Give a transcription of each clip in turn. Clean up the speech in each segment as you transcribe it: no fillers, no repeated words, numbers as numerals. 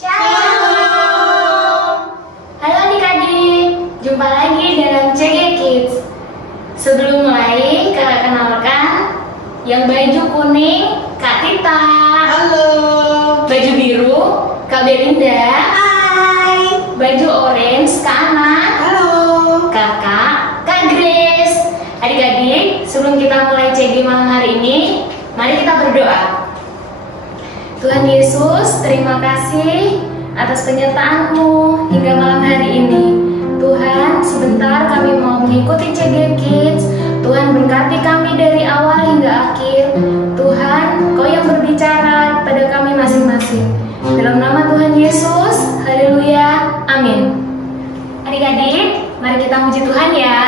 Shalom. Halo adik-adik, jumpa lagi dalam CG Kids. Sebelum mulai, kakak kenalkan yang baju kuning Kak Tita. Halo. Baju biru Kak Belinda. Hai. Baju orange Kak Ana. Halo. Kakak Kak Grace. Adik-adik, sebelum kita mulai CG malam hari ini, mari kita berdoa. Tuhan Yesus, terima kasih atas penyertaan-Mu hingga malam hari ini. Tuhan, sebentar kami mau mengikuti CG Kids. Tuhan berkati kami dari awal hingga akhir. Tuhan, Kau yang berbicara pada kami masing-masing. Dalam nama Tuhan Yesus, haleluya, amin. Adik-adik, mari kita puji Tuhan ya.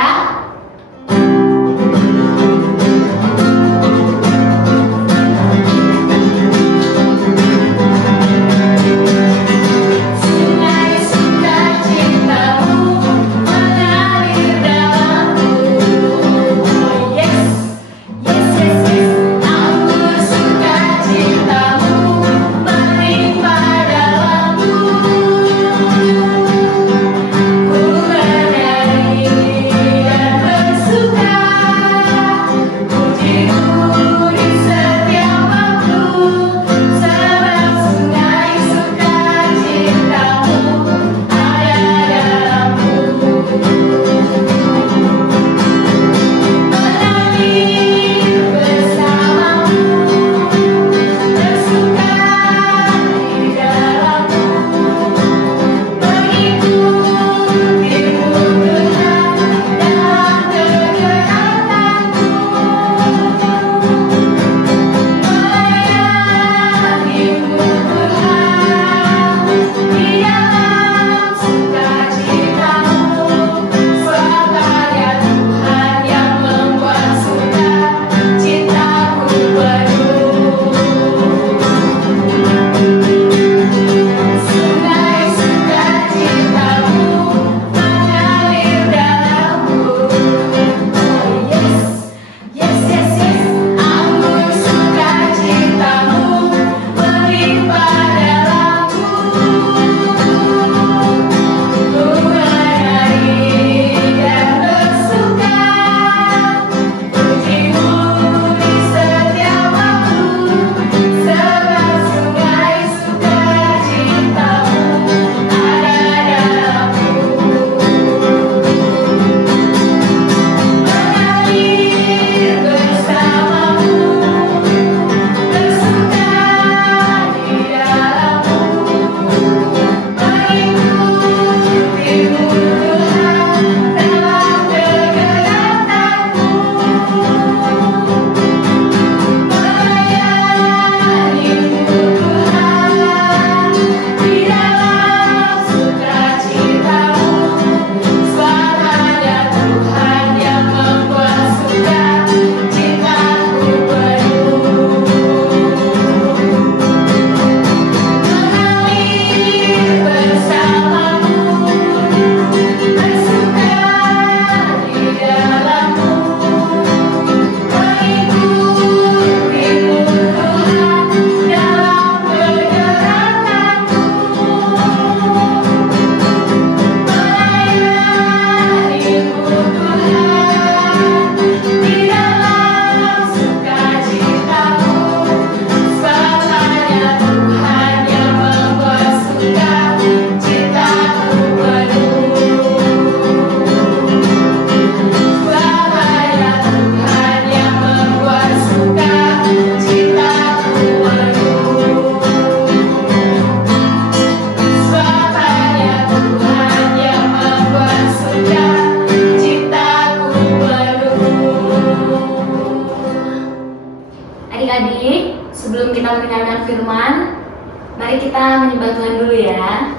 Adik-adik, sebelum kita mendengarkan firman, mari kita menyembah Tuhan dulu ya.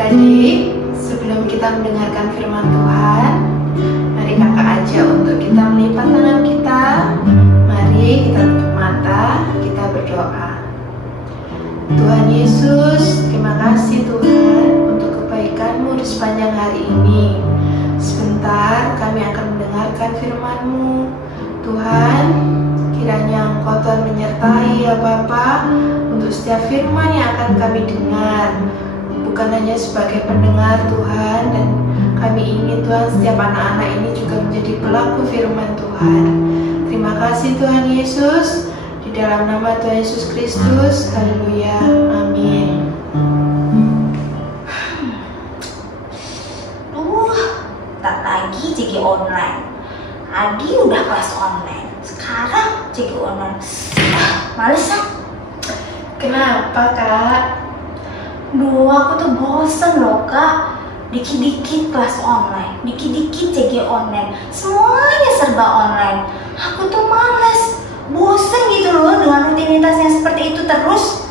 Adik-adik, sebelum kita mendengarkan firman Tuhan, mari kakak ajak untuk kita melipat tangan kita. Mari kita tutup mata, kita berdoa. Tuhan Yesus, terima kasih Tuhan untuk kebaikan-Mu di sepanjang hari ini. Sebentar kami akan mendengarkan firman-Mu. Tuhan, kiranya Engkau Tuhan menyertai ya Bapa untuk setiap firman yang akan kami dengar. Bukan hanya sebagai pendengar Tuhan, dan kami ingin Tuhan setiap anak-anak ini juga menjadi pelaku firman Tuhan. Terima kasih Tuhan Yesus, di dalam nama Tuhan Yesus Kristus. Haleluya, amin. Tak lagi JG online. Adi udah kelas online, sekarang JG online. Males ah. Kenapa Kak? Duh, aku tuh bosen loh Kak. Dikit-dikit kelas online, dikit-dikit JG online, semuanya serba online. Aku tuh males, bosen gitu loh dengan rutinitas yang seperti itu terus.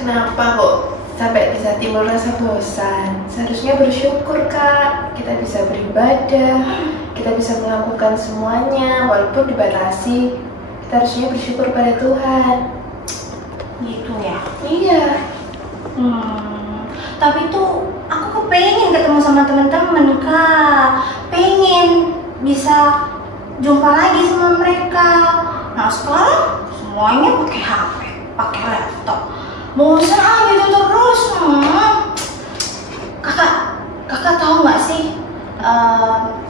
Kenapa kok sampai bisa timbul rasa bosan? Seharusnya bersyukur Kak. Kita bisa beribadah, kita bisa melakukan semuanya walaupun dibatasi. Kita harusnya bersyukur pada Tuhan. Gitu ya. Iya. Tapi tuh aku kepengen ketemu sama teman-teman Kak. Pengen bisa jumpa lagi sama mereka. Nah sekarang semuanya pakai HP, pakai laptop. Bosan gitu terus. Kakak tahu nggak sih?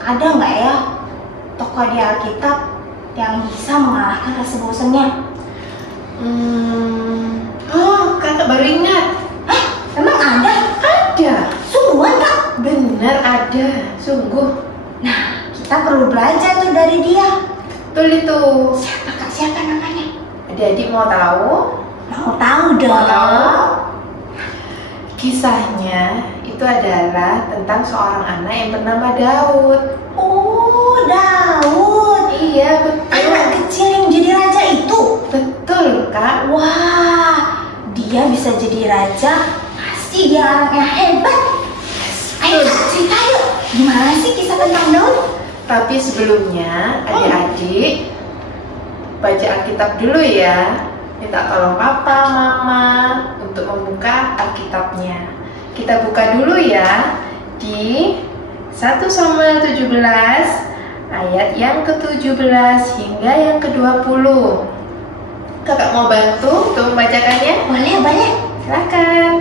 Ada nggak ya tokoh di Alkitab yang bisa mengalahkan rasa bosannya? Oh, kakak baru ingat. Hah? Emang ada? Ada. Sungguhan Kak? Bener ada, sungguh. Nah, kita perlu belajar tuh dari dia. Betul itu. Siapa Kak? Siapa namanya? Adik-adik mau tahu? Mau tahu dong. Mau tahu? Kisahnya itu adalah tentang seorang anak yang bernama Daud. Oh, Daud. Iya, betul. Anak kecil yang jadi raja itu. Betul, Kak. Wah, dia bisa jadi raja. Pasti dia anaknya hebat. Ayo cerita yuk. Gimana sih kisah tentang Daud? Tapi sebelumnya, adik-adik baca Alkitab dulu ya. Minta tolong papa, mama untuk membuka Alkitabnya. Kita buka dulu ya di 1 Samuel 17 ayat yang ke-17 hingga yang ke-20. Kakak mau bantu untuk membacakannya? Boleh. Silakan.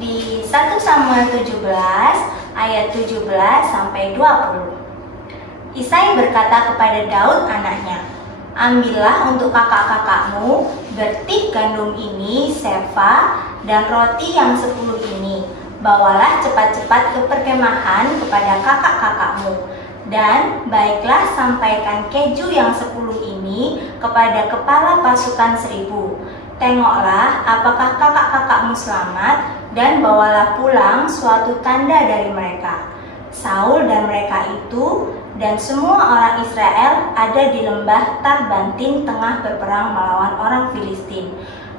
Di 1 Samuel 17 ayat 17 sampai 20. Isai berkata kepada Daud anaknya, "Ambillah untuk kakak-kakakmu bertik gandum ini sefa dan roti yang 10 ini. Bawalah cepat-cepat ke perkemahan kepada kakak-kakakmu. Dan baiklah sampaikan keju yang 10 ini kepada kepala pasukan 1000. Tengoklah apakah kakak-kakakmu selamat, dan bawalah pulang suatu tanda dari mereka." Saul dan mereka itu dan semua orang Israel ada di lembah Tarbantin tengah berperang melawan orang Filistin.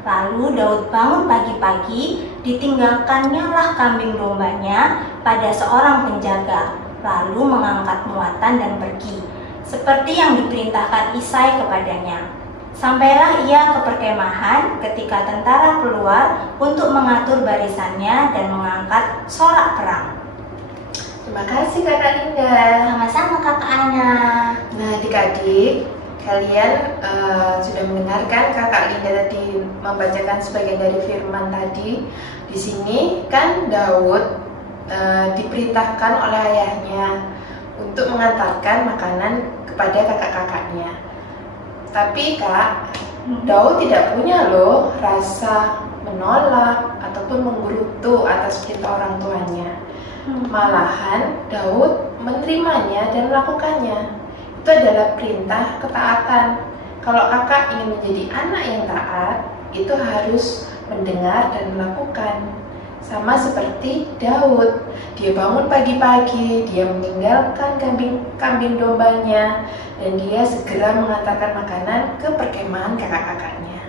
Lalu Daud bangun pagi-pagi, ditinggalkannya lah kambing dombanya pada seorang penjaga, lalu mengangkat muatan dan pergi, seperti yang diperintahkan Isai kepadanya. Sampailah ia ke perkemahan ketika tentara keluar untuk mengatur barisannya dan mengangkat sorak perang. Terima kasih Kakak Linda. Sama-sama Kakak Ana. Nah, adik-adik, kalian sudah mendengarkan Kakak Linda tadi membacakan sebagian dari firman tadi. Di sini kan Daud diperintahkan oleh ayahnya untuk mengantarkan makanan kepada kakak-kakaknya. Tapi Kak, Daud tidak punya loh rasa menolak ataupun menggerutu atas perintah orang tuanya. Malahan Daud menerimanya dan melakukannya. Itu adalah perintah ketaatan. Kalau kakak ingin menjadi anak yang taat, itu harus mendengar dan melakukan. Sama seperti Daud, dia bangun pagi-pagi, dia meninggalkan kambing dombanya, dan dia segera mengantarkan makanan ke perkemahan kakak-kakaknya.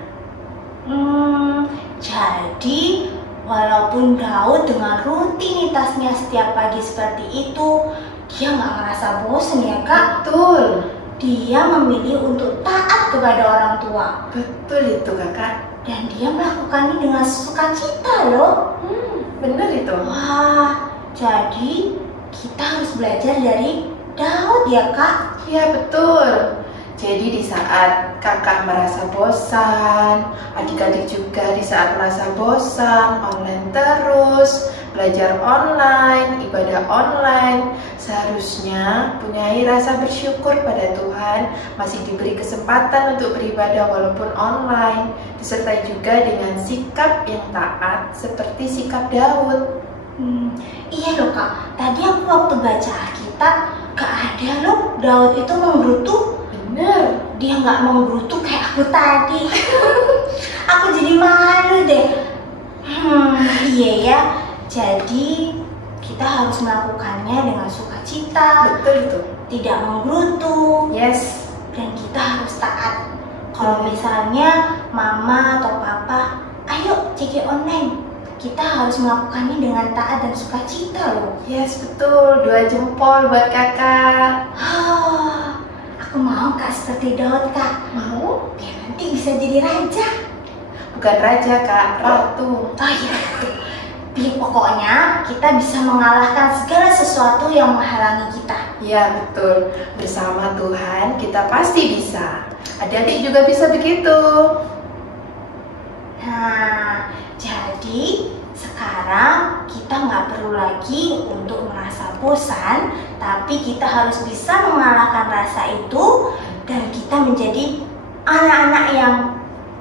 Jadi Walaupun Daud dengan rutinitasnya setiap pagi seperti itu, dia nggak merasa bosan ya Kak. Betul. Dia memilih untuk taat kepada orang tua. Betul itu kakak. Dan dia melakukannya dengan sukacita loh. Benar itu. Wah, jadi kita harus belajar dari Daud ya Kak. Iya betul. Jadi di saat kakak merasa bosan, adik-adik juga di saat merasa bosan, online terus, belajar online, ibadah online, seharusnya punyai rasa bersyukur pada Tuhan, masih diberi kesempatan untuk beribadah walaupun online, disertai juga dengan sikap yang taat seperti sikap Daud. Iya loh Kak, tadi aku waktu baca Alkitab gak ada loh Daud itu menggerutu. Bener. Dia nggak menggerutu kayak aku tadi. Aku jadi malu deh. Iya ya. Jadi kita harus melakukannya dengan sukacita. Betul itu. Tidak menggerutu. Yes. Dan kita harus taat. Kalau misalnya mama atau papa, ayo CG online, kita harus melakukannya dengan taat dan sukacita loh. Yes betul. 2 jempol buat kakak. Aku mau Kak seperti Daud Kak. Mau? Biar nanti bisa jadi raja. Bukan raja kak, ratu. Oh iya ratu. Pokoknya kita bisa mengalahkan segala sesuatu yang menghalangi kita. Ya betul. Bersama Tuhan kita pasti bisa. Adik-adik juga bisa begitu. Nah, jadi sekarang kita nggak perlu lagi untuk merasa bosan, tapi kita harus bisa mengalahkan rasa itu dan kita menjadi anak-anak yang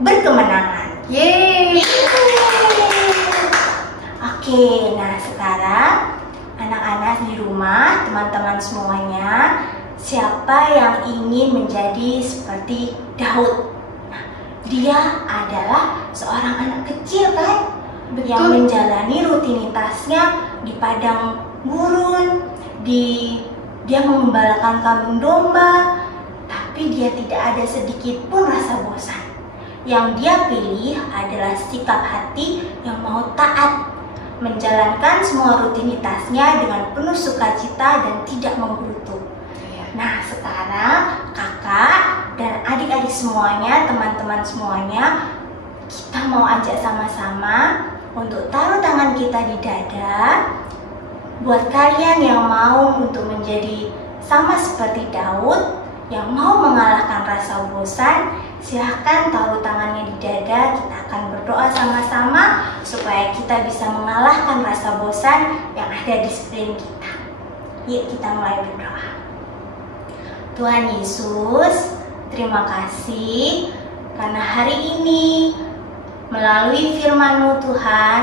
berkemenangan. Yeay! Oke, nah sekarang anak-anak di rumah, teman-teman semuanya, siapa yang ingin menjadi seperti Daud? Nah, dia adalah seorang anak kecil kan? Betul. Yang menjalani rutinitasnya di padang gurun, dia mengembalakan kambing domba, tapi dia tidak ada sedikit pun rasa bosan. Yang dia pilih adalah sikap hati yang mau taat, menjalankan semua rutinitasnya dengan penuh sukacita dan tidak menggerutu. Nah, sekarang kakak dan adik-adik semuanya, teman-teman semuanya, kita mau ajak sama-sama untuk taruh tangan kita di dada. Buat kalian yang mau untuk menjadi sama seperti Daud, yang mau mengalahkan rasa bosan, silahkan taruh tangannya di dada. Kita akan berdoa sama-sama supaya kita bisa mengalahkan rasa bosan yang ada di sekeliling kita. Yuk kita mulai berdoa. Tuhan Yesus, terima kasih karena hari ini melalui firman-Mu Tuhan,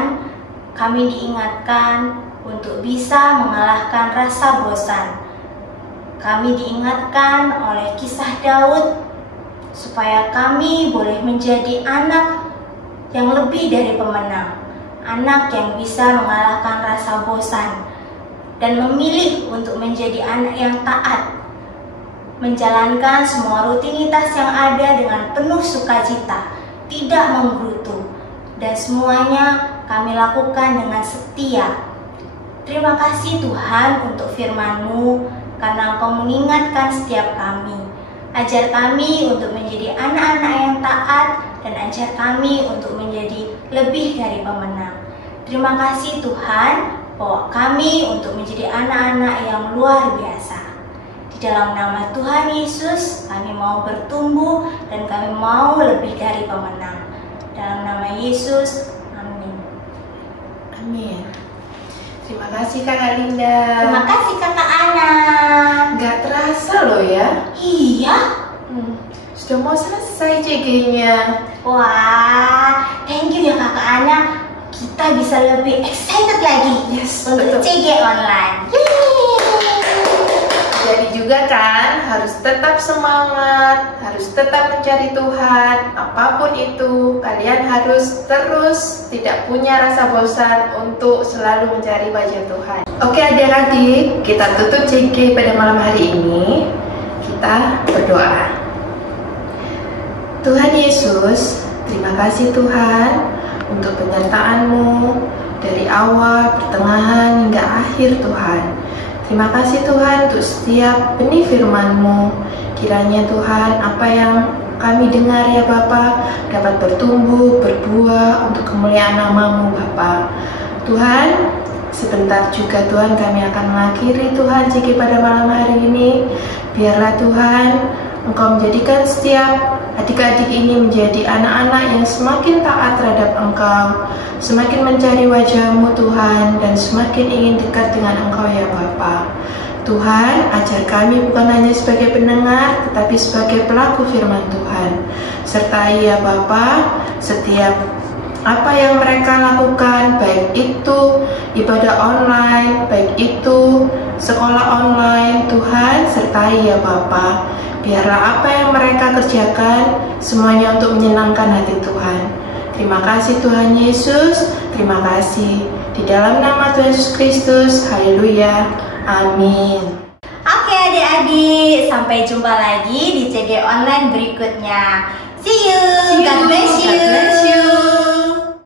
kami diingatkan untuk bisa mengalahkan rasa bosan. Kami diingatkan oleh kisah Daud supaya kami boleh menjadi anak yang lebih dari pemenang, anak yang bisa mengalahkan rasa bosan dan memilih untuk menjadi anak yang taat, menjalankan semua rutinitas yang ada dengan penuh sukacita, tidak menggerutu, dan semuanya kami lakukan dengan setia. Terima kasih Tuhan untuk firman-Mu, karena Engkau mengingatkan setiap kami. Ajar kami untuk menjadi anak-anak yang taat, dan ajar kami untuk menjadi lebih dari pemenang. Terima kasih Tuhan, bawa kami untuk menjadi anak-anak yang luar biasa. Di dalam nama Tuhan Yesus, kami mau bertumbuh dan kami mau lebih dari pemenang. Dalam nama Yesus, amin. Amin. Terima kasih Kakak Linda. Terima kasih Kakak Ana. Nggak terasa loh ya. Iya. Sudah mau selesai CG-nya. Wah, thank you ya Kakak Ana. Kita bisa lebih excited lagi untuk betul. CG online. Jadi juga kan harus tetap semangat, harus tetap mencari Tuhan. Apapun itu, kalian harus terus tidak punya rasa bosan untuk selalu mencari wajah Tuhan. Oke adik-adik, kita tutup CG pada malam hari ini. Kita berdoa. Tuhan Yesus, terima kasih Tuhan untuk penyertaan-Mu dari awal, pertengahan, hingga akhir Tuhan. Terima kasih Tuhan untuk setiap benih firman-Mu. Kiranya Tuhan, apa yang kami dengar ya Bapa dapat bertumbuh, berbuah untuk kemuliaan nama-Mu Bapa. Tuhan, sebentar juga Tuhan kami akan mengakhiri Tuhan JG pada malam hari ini. Biarlah Tuhan Engkau menjadikan setiap adik-adik ini menjadi anak-anak yang semakin taat terhadap Engkau, semakin mencari wajah-Mu Tuhan, dan semakin ingin dekat dengan Engkau ya Bapa. Tuhan, ajar kami bukan hanya sebagai pendengar, tetapi sebagai pelaku firman Tuhan. Sertai ya Bapa setiap apa yang mereka lakukan, baik itu ibadah online, baik itu sekolah online. Tuhan, sertai ya Bapa. Biarlah apa yang mereka kerjakan semuanya untuk menyenangkan hati Tuhan. Terima kasih Tuhan Yesus, terima kasih. Di dalam nama Tuhan Yesus Kristus, haleluya, amin. Oke adik-adik, sampai jumpa lagi di CG online berikutnya. See you, God bless you.